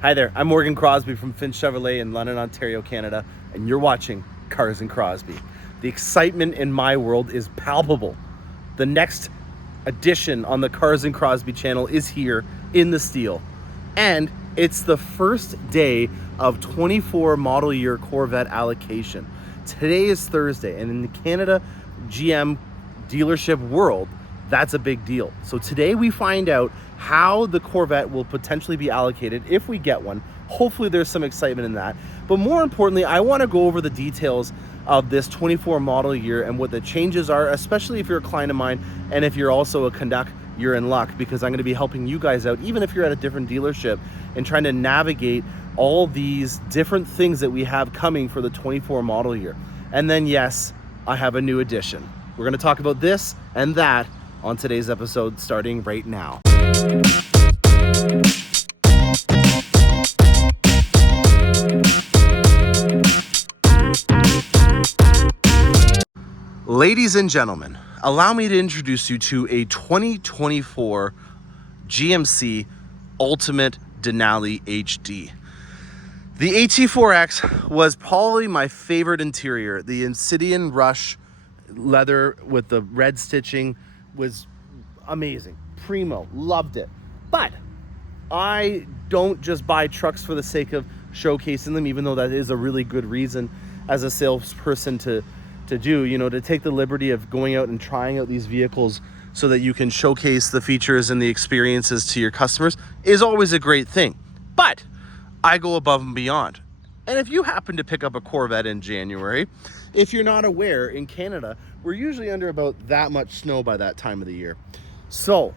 Hi there, I'm Mcrosbie from Finch Chevrolet in London, Ontario, Canada, and you're watching Cars and Crosby. The excitement in my world is palpable. The next edition on the Cars and Crosby channel is here in the steel, and it's the first day of 24 model year Corvette allocation. Today is Thursday, and in the Canada GM dealership world, that's a big deal. So today we find out how the Corvette will potentially be allocated if we get one. Hopefully there's some excitement in that. But more importantly, I want to go over the details of this 24 model year and what the changes are, especially if you're a client of mine and if you're also a Canuck, you're in luck, because I'm going to be helping you guys out, even if you're at a different dealership, and trying to navigate all these different things that we have coming for the 24 model year. And then yes, I have a new addition. We're going to talk about this and that on today's episode, starting right now. Ladies and gentlemen, allow me to introduce you to a 2024 GMC Ultimate Denali HD. The AT4X was probably my favorite interior. The Obsidian Rush leather with the red stitching was amazing. Primo, loved it. But I don't just buy trucks for the sake of showcasing them, even though that is a really good reason as a salesperson to do, to take the liberty of going out and trying out these vehicles so that you can showcase the features and the experiences to your customers is always a great thing. But I go above and beyond. And if you happen to pick up a Corvette in January, if you're not aware, in Canada, we're usually under about that much snow by that time of the year. So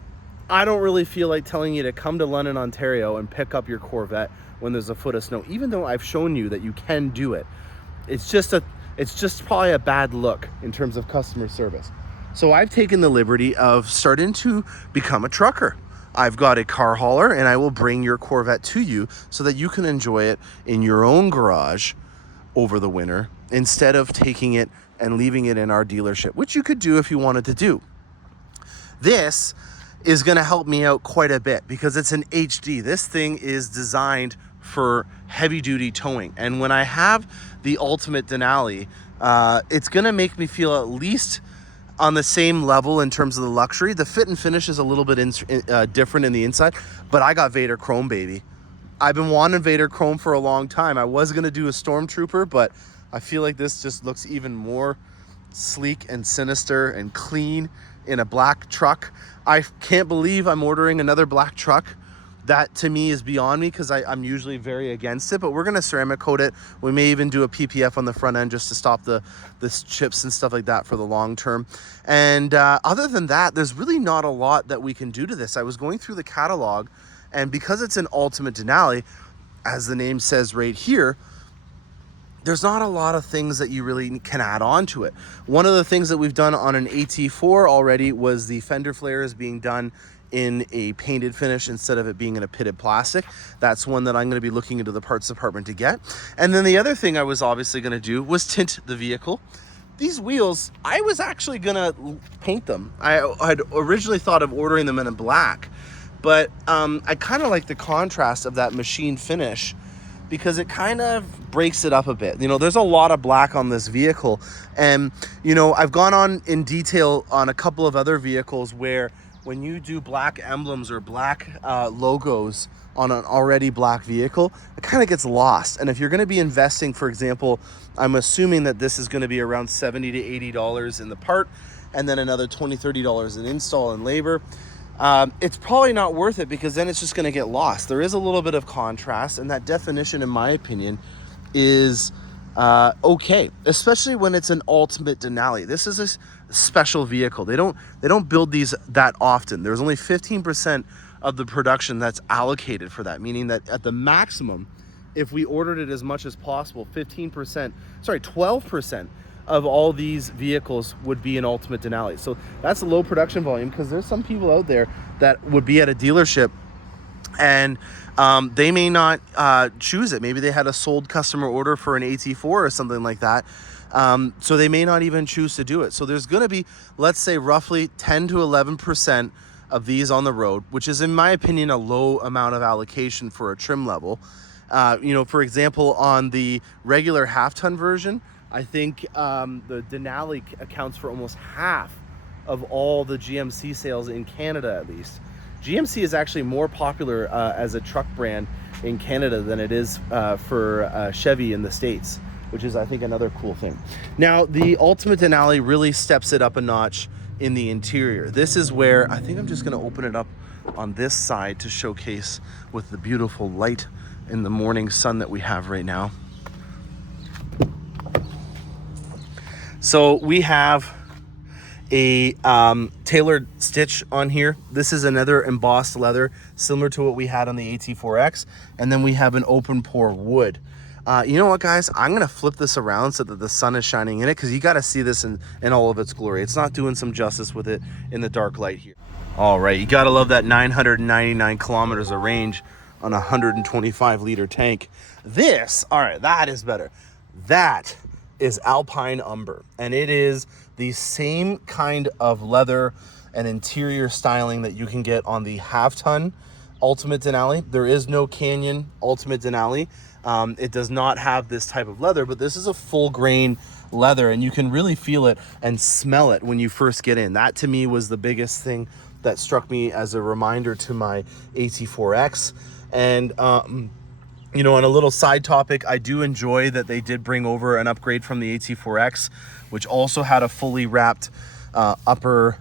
I don't really feel like telling you to come to London, Ontario and pick up your Corvette when there's a foot of snow, even though I've shown you that you can do it. It's just probably a bad look in terms of customer service. So I've taken the liberty of starting to become a trucker. I've got a car hauler, and I will bring your Corvette to you so that you can enjoy it in your own garage over the winter instead of taking it and leaving it in our dealership, which you could do if you wanted to do. This is going to help me out quite a bit because it's an HD. This thing is designed for heavy duty towing. And when I have the Ultimate Denali, it's going to make me feel at least on the same level in terms of the luxury. The fit and finish is a little bit different in the inside, but I got Vader Chrome, baby. I've been wanting Vader Chrome for a long time. I was going to do a Stormtrooper, but I feel like this just looks even more sleek and sinister and clean in a black truck. I can't believe I'm ordering another black truck. That to me is beyond me because I'm usually very against it, but we're going to ceramic coat it. We may even do a PPF on the front end just to stop the chips and stuff like that for the long term. And other than that, there's really not a lot that we can do to this. I was going through the catalog, and because it's an Ultimate Denali, as the name says right here, there's not a lot of things that you really can add on to it. One of the things that we've done on an AT4 already was the fender flares being done in a painted finish instead of it being in a pitted plastic. That's one that I'm going to be looking into the parts department to get. And then the other thing I was obviously going to do was tint the vehicle. These wheels, I was actually going to paint them. I had originally thought of ordering them in a black, but I kind of like the contrast of that machine finish because it kind of breaks it up a bit. There's a lot of black on this vehicle, and I've gone on in detail on a couple of other vehicles where when you do black emblems or black logos on an already black vehicle, it kind of gets lost. And if you're going to be investing, for example, I'm assuming that this is going to be around $70 to $80 in the part, and then another $20, $30 in install and labor. It's probably not worth it because then it's just going to get lost. There is a little bit of contrast, and that definition, in my opinion, is okay, especially when it's an Ultimate Denali. This is a special vehicle. They don't build these that often. There's only 15% of the production that's allocated for that, meaning that at the maximum, if we ordered it as much as possible, 12% of all these vehicles would be an Ultimate Denali. So that's a low production volume because there's some people out there that would be at a dealership and they may not choose it. Maybe they had a sold customer order for an AT4 or something like that. So they may not even choose to do it. So there's going to be, let's say, roughly 10 to 11% of these on the road, which is, in my opinion, a low amount of allocation for a trim level. You know, for example, on the regular half-ton version, I think the Denali accounts for almost half of all the GMC sales in Canada, at least. GMC is actually more popular as a truck brand in Canada than it is for Chevy in the States, which is, I think, another cool thing. Now, the Ultimate Denali really steps it up a notch in the interior. This is where I think I'm just going to open it up on this side to showcase with the beautiful light in the morning sun that we have right now. So we have a tailored stitch on here. This is another embossed leather similar to what we had on the AT4X, and then we have an open pore wood. You know what, guys, I'm gonna flip this around so that the sun is shining in it, because you got to see this in all of its glory. It's not doing some justice with it in the dark light here. All right, you gotta love that 999 kilometers of range on a 125 liter tank. This, all right, that is better. That is Alpine Umber, and it is the same kind of leather and interior styling that you can get on the half-ton Ultimate Denali. There is no Canyon Ultimate Denali. It does not have this type of leather, but this is a full grain leather, and you can really feel it and smell it when you first get in. That to me was the biggest thing that struck me as a reminder to my AT4X. And you know, on a little side topic, I do enjoy that they did bring over an upgrade from the AT4X, which also had a fully wrapped upper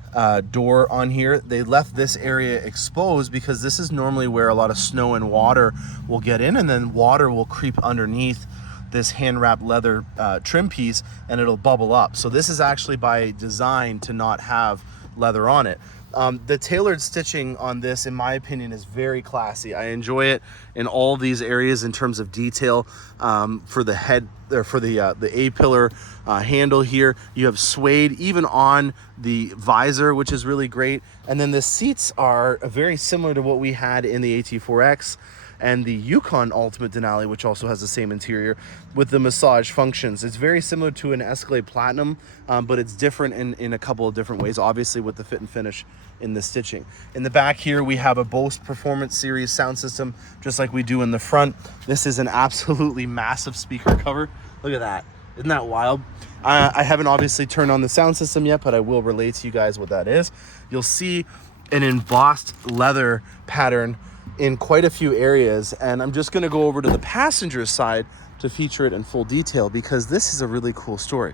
door on here. They left this area exposed because this is normally where a lot of snow and water will get in, and then water will creep underneath this hand wrapped leather trim piece and it'll bubble up. So this is actually by design to not have leather on it. The tailored stitching on this, in my opinion, is very classy. I enjoy it in all these areas in terms of detail. For the head, or for the A-pillar handle here, you have suede even on the visor, which is really great. And then the seats are very similar to what we had in the AT4X and the Yukon Ultimate Denali, which also has the same interior with the massage functions. It's very similar to an Escalade Platinum, but it's different in a couple of different ways, obviously with the fit and finish in the stitching. In the back here, we have a Bose Performance Series sound system, just like we do in the front. This is an absolutely massive speaker cover. Look at that. Isn't that wild? I haven't obviously turned on the sound system yet, but I will relate to you guys what that is. You'll see an embossed leather pattern in quite a few areas, and I'm just going to go over to the passenger side to feature it in full detail, because this is a really cool story.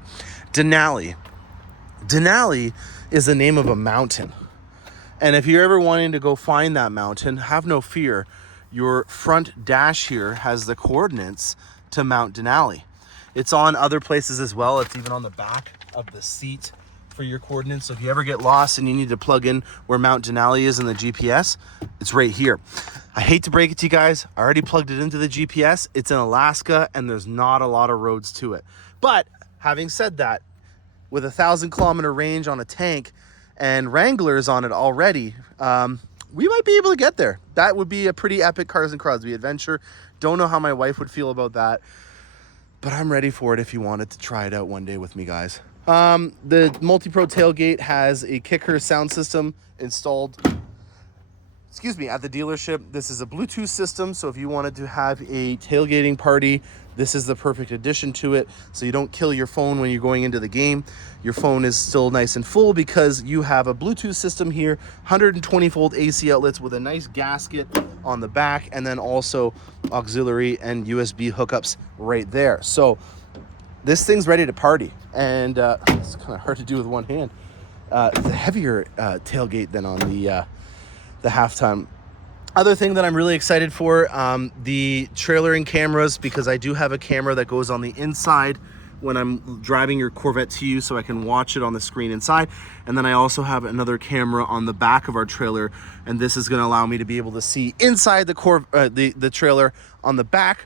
Denali is the name of a mountain, and if you're ever wanting to go find that mountain, have no fear. Your front dash here has the coordinates to Mount Denali. It's on other places as well. It's even on the back of the seat for your coordinates. So if you ever get lost and you need to plug in where Mount Denali is in the GPS, it's right here. I hate to break it to you guys, I already plugged it into the GPS. It's in Alaska and there's not a lot of roads to it. But having said that, with a 1,000-kilometer range on a tank and Wranglers on it already, we might be able to get there. That would be a pretty epic Cars and Crosby adventure. Don't know how my wife would feel about that, but I'm ready for it if you wanted to try it out one day with me, guys. The Multi-Pro tailgate has a Kicker sound system installed, at the dealership. This is a Bluetooth system, so if you wanted to have a tailgating party, this is the perfect addition to it. So you don't kill your phone when you're going into the game. Your phone is still nice and full because you have a Bluetooth system here, 120 volt AC outlets with a nice gasket on the back, and then also auxiliary and USB hookups right there. So this thing's ready to party, and it's kind of hard to do with one hand. It's a heavier tailgate than on the half-ton. Other thing that I'm really excited for, the trailering cameras, because I do have a camera that goes on the inside when I'm driving your Corvette to you, so I can watch it on the screen inside. And then I also have another camera on the back of our trailer, and this is going to allow me to be able to see inside the trailer on the back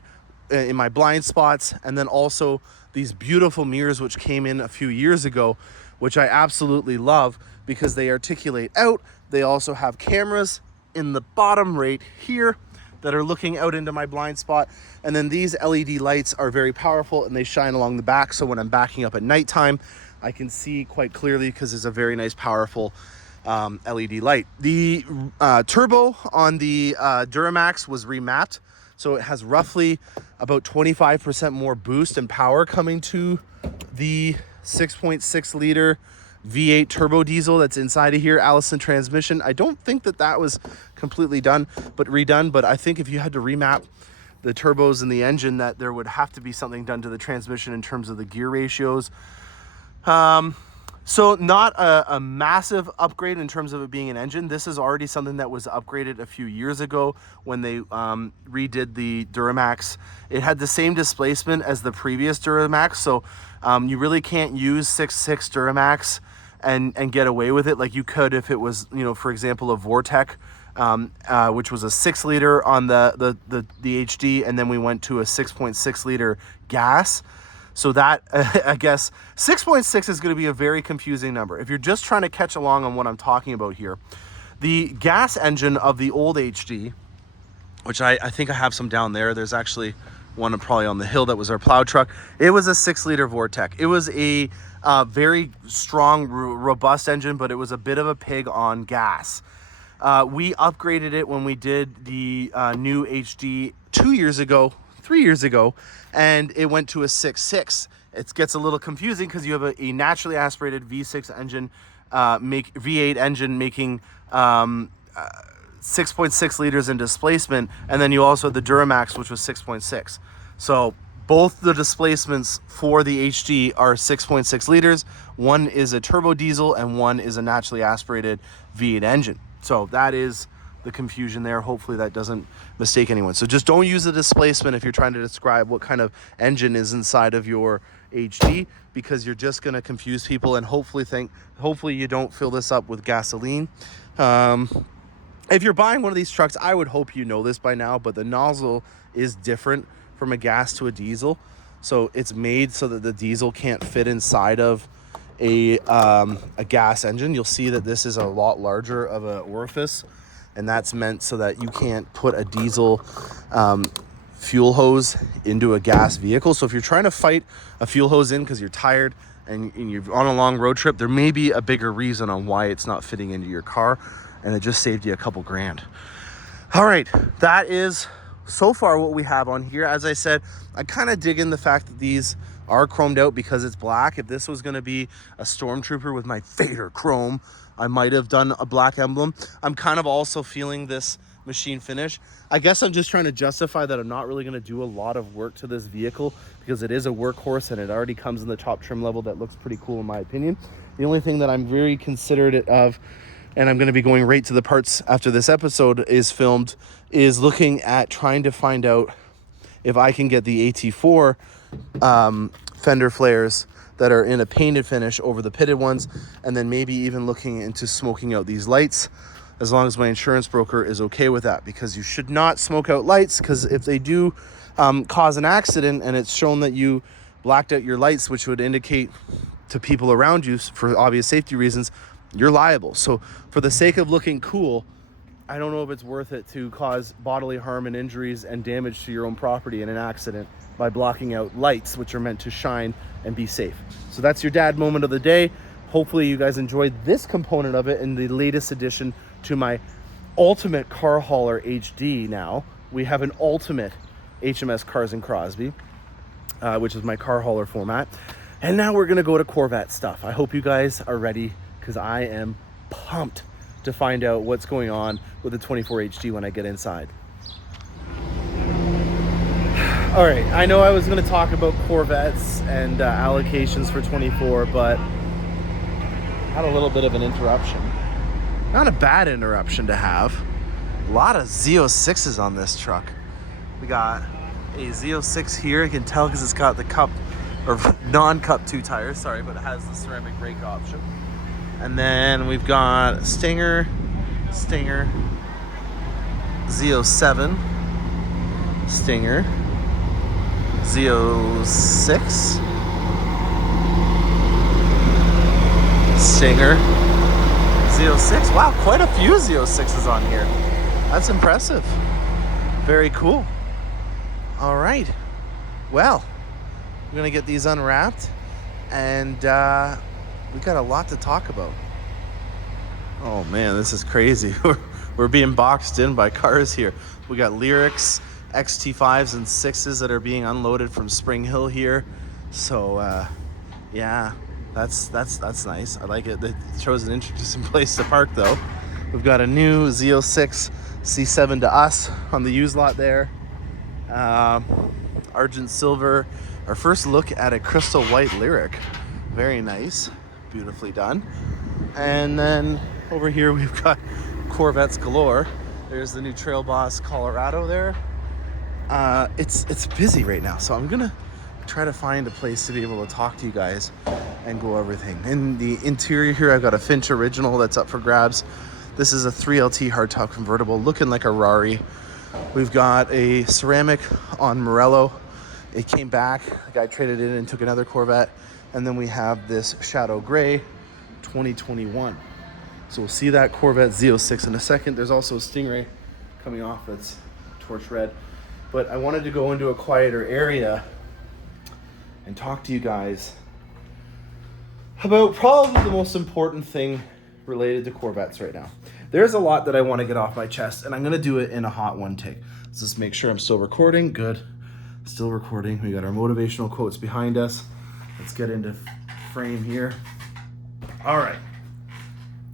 in my blind spots, and then also these beautiful mirrors which came in a few years ago, which I absolutely love because they articulate out. They also have cameras in the bottom right here that are looking out into my blind spot. And then these LED lights are very powerful and they shine along the back. So when I'm backing up at nighttime, I can see quite clearly because there's a very nice, powerful LED light. The turbo on the Duramax was remapped, so it has roughly about 25% more boost and power coming to the 6.6 liter V8 turbo diesel that's inside of here. Allison transmission. I don't think that was completely redone, but I think if you had to remap the turbos in the engine, that there would have to be something done to the transmission in terms of the gear ratios. So not a massive upgrade in terms of it being an engine. This is already something that was upgraded a few years ago when they redid the Duramax. It had the same displacement as the previous Duramax, so you really can't use 6.6 Duramax and get away with it like you could if it was, you know, for example, a Vortec, which was a 6 liter on the HD, and then we went to a 6.6 liter gas. So that, I guess, 6.6 is going to be a very confusing number. If you're just trying to catch along on what I'm talking about here, the gas engine of the old HD, which I think I have some down there. There's actually one probably on the hill that was our plow truck. It was a 6 liter Vortec. It was a very strong, robust engine, but it was a bit of a pig on gas. We upgraded it when we did the new HD 3 years ago, and it went to a 6.6. It gets a little confusing because you have a naturally aspirated V6 engine, V8 engine making 6.6 liters in displacement, and then you also had the Duramax, which was 6.6. So both the displacements for the HD are 6.6 liters. One is a turbo diesel and one is a naturally aspirated V8 engine. So that is the confusion there. Hopefully that doesn't mistake anyone. So just don't use the displacement if you're trying to describe what kind of engine is inside of your HD, because you're just going to confuse people, and hopefully you don't fill this up with gasoline. If you're buying one of these trucks, I would hope you know this by now, but the nozzle is different from a gas to a diesel. So it's made so that the diesel can't fit inside of a gas engine. You'll see that this is a lot larger of an orifice, and that's meant so that you can't put a diesel fuel hose into a gas vehicle. So if you're trying to fight a fuel hose in because you're tired and you're on a long road trip, there may be a bigger reason on why it's not fitting into your car, and it just saved you a couple grand. All right, that is so far what we have on here. As I said, I kind of dig in the fact that these are chromed out because it's black. If this was going to be a Stormtrooper with my Vader chrome, I might have done a black emblem. I'm kind of also feeling this machine finish. I guess I'm just trying to justify that I'm not really going to do a lot of work to this vehicle because it is a workhorse and it already comes in the top trim level that looks pretty cool in my opinion. The only thing that I'm very considerate of, and I'm going to be going right to the parts after this episode is filmed, is looking at trying to find out if I can get the AT4 fender flares that are in a painted finish over the pitted ones, and then maybe even looking into smoking out these lights, as long as my insurance broker is okay with that, because you should not smoke out lights, because if they do cause an accident and it's shown that you blacked out your lights, which would indicate to people around you for obvious safety reasons, you're liable. So for the sake of looking cool, I don't know if it's worth it to cause bodily harm and injuries and damage to your own property in an accident by blocking out lights, which are meant to shine and be safe. So that's your dad moment of the day. Hopefully you guys enjoyed this component of it in the latest addition to my ultimate car hauler HD. Now we have an ultimate HMS Cars and Crosby, which is my car hauler format. And now we're gonna go to Corvette stuff. I hope you guys are ready, because I am pumped to find out what's going on with the 24 HD when I get inside. All right, I know I was gonna talk about Corvettes and allocations for 24, but had a little bit of an interruption. Not a bad interruption to have. A lot of Z06s on this truck. We got a Z06 here. You can tell because it's got the cup, or non-cup 2 tires, sorry, but it has the ceramic brake option. And then we've got Stinger, Z07, Stinger, Z06, Stinger, Z06. Wow, quite a few Z06s on here. That's impressive. Very cool. All right. Well, we're gonna get these unwrapped, and we got a lot to talk about. Oh man, this is crazy. We're being boxed in by cars here. We got Lyrics, XT5s and 6s that are being unloaded from Spring Hill here. So yeah, that's nice. I like it. It shows an interesting place to park though. We've got a new Z06 C7 to us on the used lot there. Argent silver. Our first look at a crystal white Lyric. Very nice, beautifully done. And then over here we've got Corvettes galore. There's the new Trail Boss Colorado there. It's busy right now, so I'm gonna try to find a place to be able to talk to you guys and go over everything. In the interior here, I've got a Finch original that's up for grabs. This is a 3LT hardtop convertible looking like a Rari. We've got a ceramic on Morello. It came back, the guy traded it in and took another Corvette. And then we have this Shadow Gray 2021. So we'll see that Corvette Z06 in a second. There's also a Stingray coming off that's torch red. But I wanted to go into a quieter area and talk to you guys about probably the most important thing related to Corvettes right now. There's a lot that I want to get off my chest, and I'm going to do it in a hot one take. Let's just make sure I'm still recording. Good. Still recording. We got our motivational quotes behind us. Let's get into frame here. All right.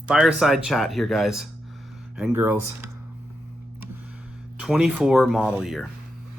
Fireside chat here, guys and girls. 24 model year.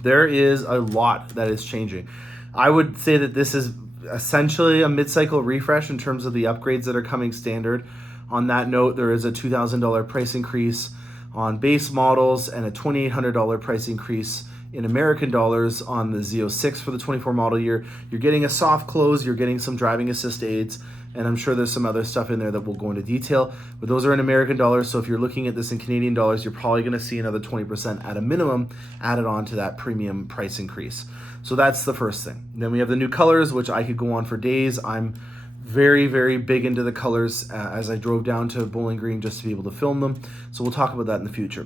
There is a lot that is changing. I would say that this is essentially a mid-cycle refresh in terms of the upgrades that are coming standard. On that note, there is a $2,000 price increase on base models and a $2,800 price increase in American dollars on the Z06 for the 24 model year. You're getting a soft close, you're getting some driving assist aids, and I'm sure there's some other stuff in there that we'll go into detail, but those are in American dollars. So if you're looking at this in Canadian dollars, you're probably going to see another 20% at a minimum added on to that premium price increase. So that's the first thing. Then we have the new colors, which I could go on for days. I'm very, very big into the colors as I drove down to Bowling Green just to be able to film them. So we'll talk about that in the future.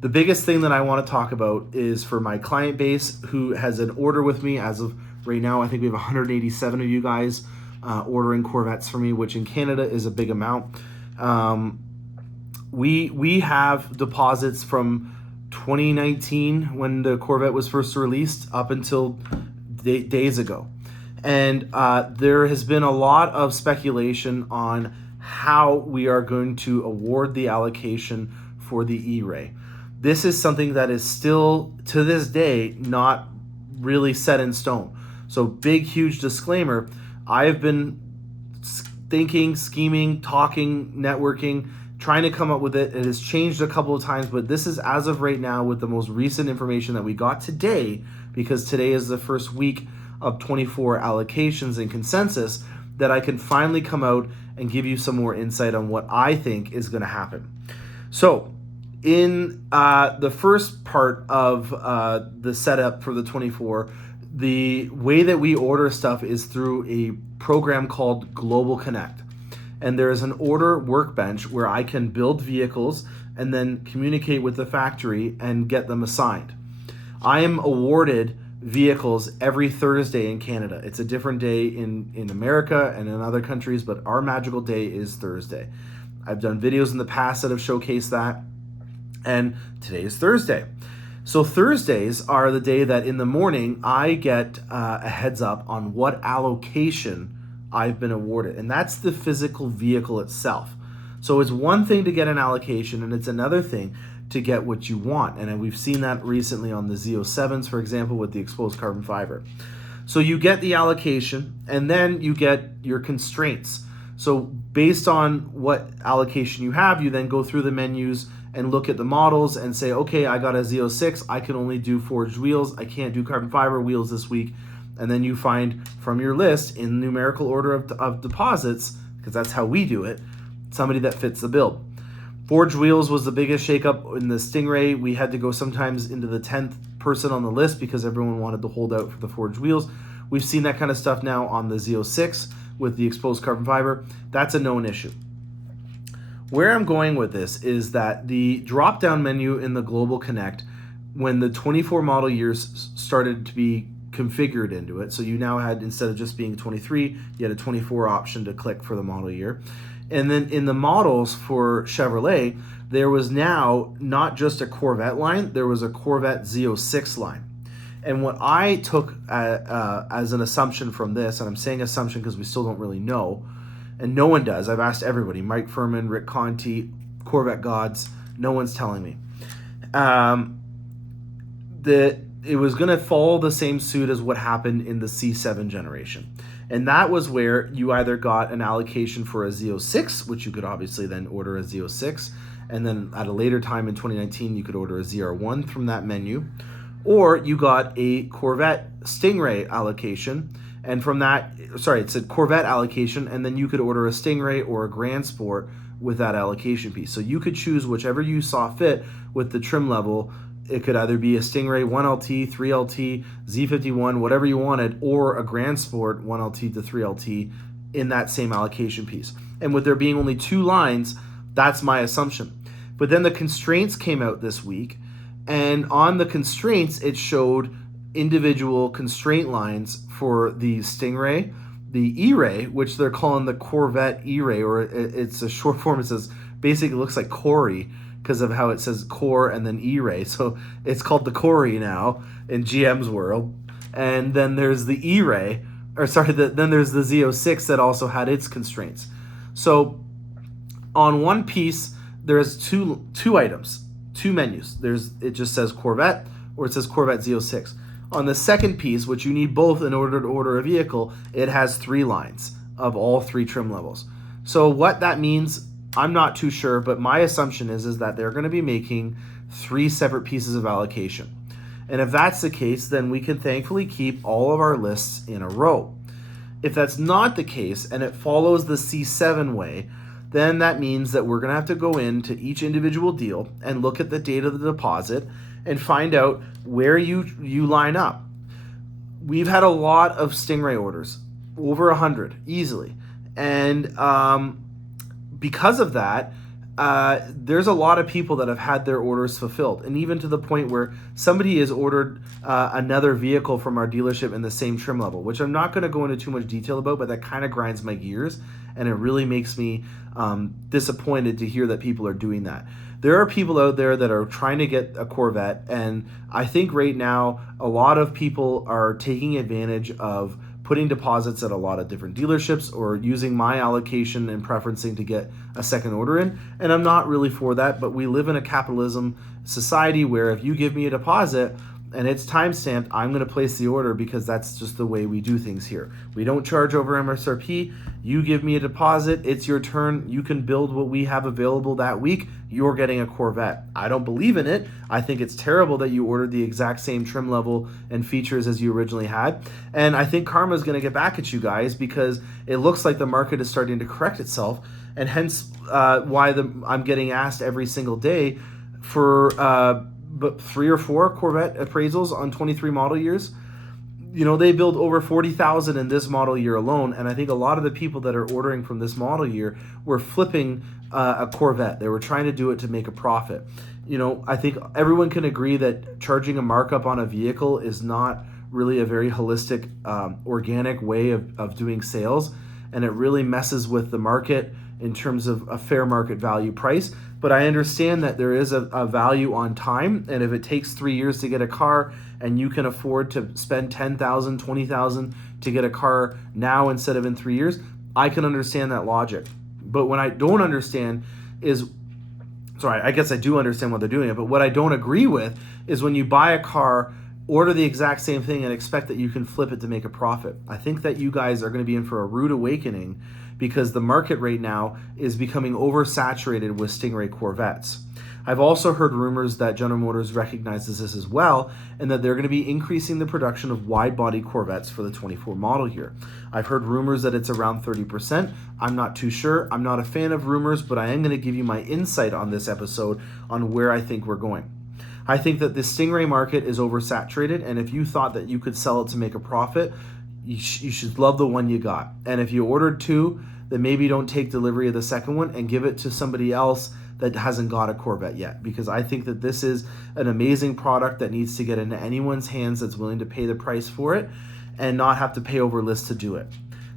The biggest thing that I want to talk about is for my client base who has an order with me as of right now. I think we have 187 of you guys ordering Corvettes for me, which in Canada is a big amount. We have deposits from 2019 when the Corvette was first released up until days ago. And there has been a lot of speculation on how we are going to award the allocation for the E-Ray. This is something that is still, to this day, not really set in stone. So big, huge disclaimer, I have been thinking, scheming, talking, networking, trying to come up with it. It has changed a couple of times, but this is as of right now with the most recent information that we got today, because today is the first week of 24 allocations and consensus, that I can finally come out and give you some more insight on what I think is going to happen. So in the first part of the setup for the 24, the way that we order stuff is through a program called Global Connect. And there is an order workbench where I can build vehicles and then communicate with the factory and get them assigned. I am awarded vehicles every Thursday in Canada. It's a different day in America and in other countries, but our magical day is Thursday. I've done videos in the past that have showcased that, and today is Thursday. So Thursdays are the day that in the morning I get a heads up on what allocation I've been awarded, and that's the physical vehicle itself. So it's one thing to get an allocation, and it's another thing to get what you want. And we've seen that recently on the Z07s, for example, with the exposed carbon fiber. So you get the allocation, and then you get your constraints. So based on what allocation you have, you then go through the menus and look at the models and say, okay, I got a Z06, I can only do forged wheels, I can't do carbon fiber wheels this week. And then you find from your list in numerical order of deposits, because that's how we do it, somebody that fits the bill. Forged wheels was the biggest shakeup in the Stingray. We had to go sometimes into the 10th person on the list because everyone wanted to hold out for the forged wheels. We've seen that kind of stuff now on the Z06 with the exposed carbon fiber. That's a known issue. Where I'm going with this is that the drop-down menu in the Global Connect, when the 24 model years started to be configured into it, so you now had, instead of just being 23, you had a 24 option to click for the model year. And then in the models for Chevrolet, there was now not just a Corvette line, there was a Corvette Z06 line. And what I took as an assumption from this, and I'm saying assumption because we still don't really know, and no one does. I've asked everybody, Mike Furman, Rick Conti, Corvette Gods, no one's telling me. That it was going to follow the same suit as what happened in the C7 generation. And that was where you either got an allocation for a Z06, which you could obviously then order a Z06, and then at a later time in 2019, you could order a ZR1 from that menu, or you got a Corvette Stingray allocation, and from that, it said Corvette allocation, and then you could order a Stingray or a Grand Sport with that allocation piece. So you could choose whichever you saw fit with the trim level. It could either be a Stingray 1LT, 3LT, Z51, whatever you wanted, or a Grand Sport 1LT to 3LT in that same allocation piece. And with there being only 2 lines, that's my assumption. But then the constraints came out this week, and on the constraints, it showed individual constraint lines for the Stingray, the E-Ray, which they're calling the Corvette E-Ray, or it's a short form. It says, basically looks like Corey because of how it says Core and then E-Ray. So it's called the Corey now in GM's world. And then there's the E-Ray, then there's the Z06 that also had its constraints. So on one piece, there's two items, 2 menus. It just says Corvette, or it says Corvette Z06. On the second piece, which you need both in order to order a vehicle, it has 3 lines of all 3 trim levels. So what that means, I'm not too sure, but my assumption is that they're going to be making 3 separate pieces of allocation. And if that's the case, then we can thankfully keep all of our lists in a row. If that's not the case, and it follows the C7 way, then that means that we're going to have to go into each individual deal and look at the date of the deposit and find out where you line up. We've had a lot of Stingray orders, over 100 easily. And because of that, there's a lot of people that have had their orders fulfilled. And even to the point where somebody has ordered another vehicle from our dealership in the same trim level, which I'm not going to go into too much detail about, but that kind of grinds my gears. And it really makes me disappointed to hear that people are doing that. There are people out there that are trying to get a Corvette, and I think right now a lot of people are taking advantage of putting deposits at a lot of different dealerships or using my allocation and preferencing to get a second order in. And I'm not really for that, but we live in a capitalism society where if you give me a deposit and it's time-stamped, I'm going to place the order because that's just the way we do things here. We don't charge over MSRP. You give me a deposit, it's your turn. You can build what we have available that week. You're getting a Corvette. I don't believe in it. I think it's terrible that you ordered the exact same trim level and features as you originally had. And I think karma is going to get back at you guys because it looks like the market is starting to correct itself, and hence why I'm getting asked every single day for but 3 or 4 Corvette appraisals on 23 model years. You know, they build over 40,000 in this model year alone, and I think a lot of the people that are ordering from this model year were flipping a Corvette. They were trying to do it to make a profit. You know, I think everyone can agree that charging a markup on a vehicle is not really a very holistic, organic way of doing sales, and it really messes with the market in terms of a fair market value price. But I understand that there is a value on time, and if it takes 3 years to get a car and you can afford to spend $10,000, $20,000 to get a car now instead of in 3 years, I can understand that logic. But what I don't understand is, I guess I do understand why they're doing it, but what I don't agree with is when you buy a car, order the exact same thing and expect that you can flip it to make a profit. I think that you guys are going to be in for a rude awakening because the market right now is becoming oversaturated with Stingray Corvettes. I've also heard rumors that General Motors recognizes this as well, and that they're going to be increasing the production of wide-body Corvettes for the 24 model year. I've heard rumors that it's around 30%. I'm not too sure. I'm not a fan of rumors, but I am going to give you my insight on this episode on where I think we're going. I think that the Stingray market is oversaturated, and if you thought that you could sell it to make a profit, you should love the one you got. And if you ordered 2, then maybe don't take delivery of the second one and give it to somebody else that hasn't got a Corvette yet, because I think that this is an amazing product that needs to get into anyone's hands that's willing to pay the price for it and not have to pay over list to do it.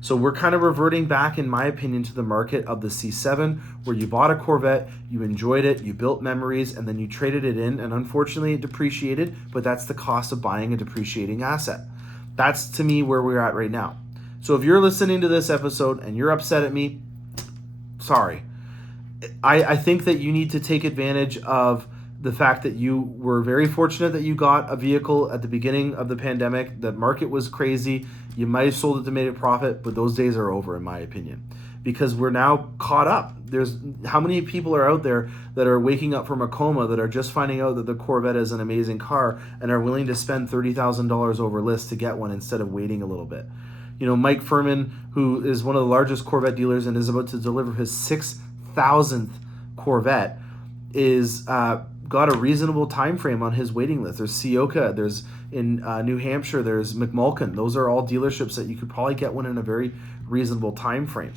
So we're kind of reverting back, in my opinion, to the market of the C7, where you bought a Corvette, you enjoyed it, you built memories, and then you traded it in, and unfortunately it depreciated, but that's the cost of buying a depreciating asset. That's, to me, where we're at right now. So if you're listening to this episode and you're upset at me, sorry. I think that you need to take advantage of the fact that you were very fortunate that you got a vehicle at the beginning of the pandemic. The market was crazy. You might have sold it to make a profit, but those days are over, in my opinion, because we're now caught up. There's how many people are out there that are waking up from a coma, that are just finding out that the Corvette is an amazing car and are willing to spend $30,000 over list to get one instead of waiting a little bit. You know, Mike Furman, who is one of the largest Corvette dealers and is about to deliver his 6,000th Corvette, is got a reasonable time frame on his waiting list. There's Sioka, there's in New Hampshire, there's McMulkin. Those are all dealerships that you could probably get one in a very reasonable time frame.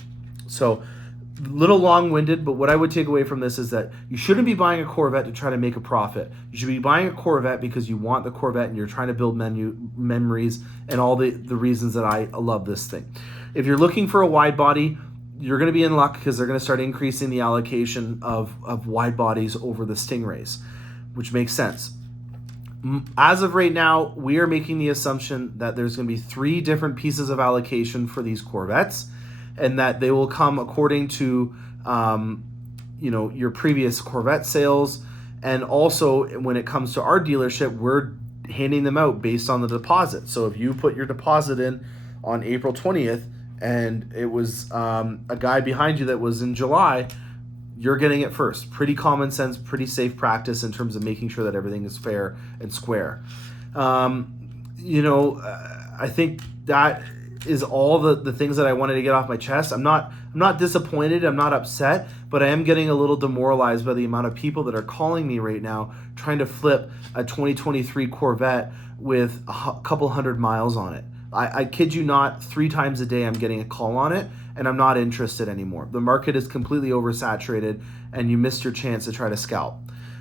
So, a little long-winded, but what I would take away from this is that you shouldn't be buying a Corvette to try to make a profit. You should be buying a Corvette because you want the Corvette and you're trying to build memories and all the reasons that I love this thing. If you're looking for a wide body, you're going to be in luck because they're going to start increasing the allocation of wide bodies over the Stingrays, which makes sense. As of right now, we are making the assumption that there's going to be 3 different pieces of allocation for these Corvettes, and that they will come according to your previous Corvette sales. And also, when it comes to our dealership, we're handing them out based on the deposit. So if you put your deposit in on April 20th and it was a guy behind you that was in July, you're getting it first. Pretty common sense, pretty safe practice in terms of making sure that everything is fair and square. I think that is all the things that I wanted to get off my chest. I'm not disappointed, I'm not upset, but I am getting a little demoralized by the amount of people that are calling me right now trying to flip a 2023 Corvette with a couple hundred miles on it. I kid you not, 3 times a day I'm getting a call on it, and I'm not interested anymore. The market is completely oversaturated, and you missed your chance to try to scalp.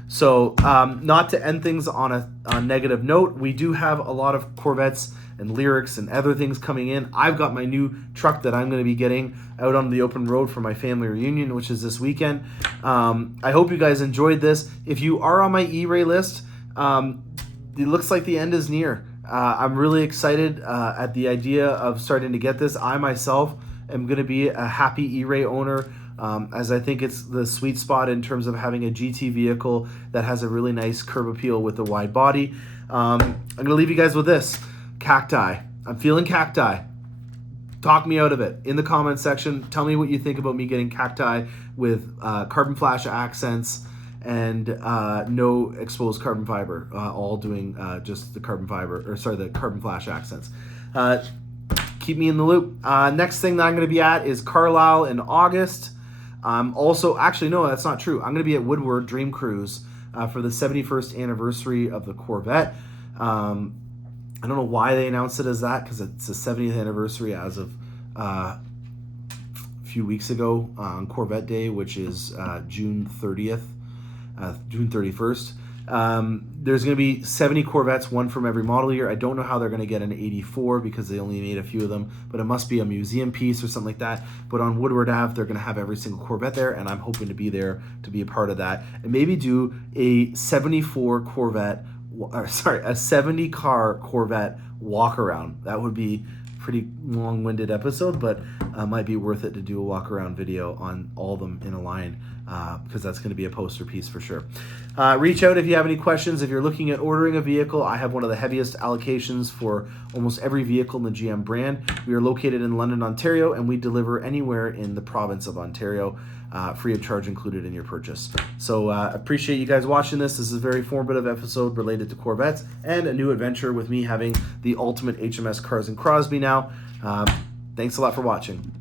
So not to end things on a negative note, we do have a lot of Corvettes and Lyrics and other things coming in. I've got my new truck that I'm going to be getting out on the open road for my family reunion, which is this weekend. I hope you guys enjoyed this. If you are on my E-Ray list, it looks like the end is near. I'm really excited at the idea of starting to get this. I myself am going to be a happy E-Ray owner, as I think it's the sweet spot in terms of having a GT vehicle that has a really nice curb appeal with a wide body. I'm going to leave you guys with this. Cacti. I'm feeling cacti. Talk me out of it in the comment section. Tell me what you think about me getting cacti with carbon flash accents and no exposed carbon fiber, all doing just the carbon flash accents. Keep me in the loop. Next thing that I'm going to be at is Carlisle in August. Actually, no, that's not true. I'm going to be at Woodward Dream Cruise for the 71st anniversary of the Corvette. I don't know why they announced it as that, because it's the 70th anniversary as of a few weeks ago on Corvette Day, which is June 30th, June 31st. There's going to be 70 Corvettes, one from every model year. I don't know how they're going to get an 84 because they only made a few of them, but it must be a museum piece or something like that. But on Woodward Ave, they're going to have every single Corvette there, and I'm hoping to be there to be a part of that and maybe do a 70 car Corvette walk around. That would be a pretty long-winded episode, but might be worth it to do a walk around video on all of them in a line, because that's going to be a poster piece for sure. Reach out if you have any questions. If you're looking at ordering a vehicle, I have one of the heaviest allocations for almost every vehicle in the GM brand. We are located in London, Ontario, and we deliver anywhere in the province of Ontario, free of charge included in your purchase. So appreciate you guys watching this. This is a very formative episode related to Corvettes and a new adventure with me having the ultimate HMS cars in Crosby now. Thanks a lot for watching.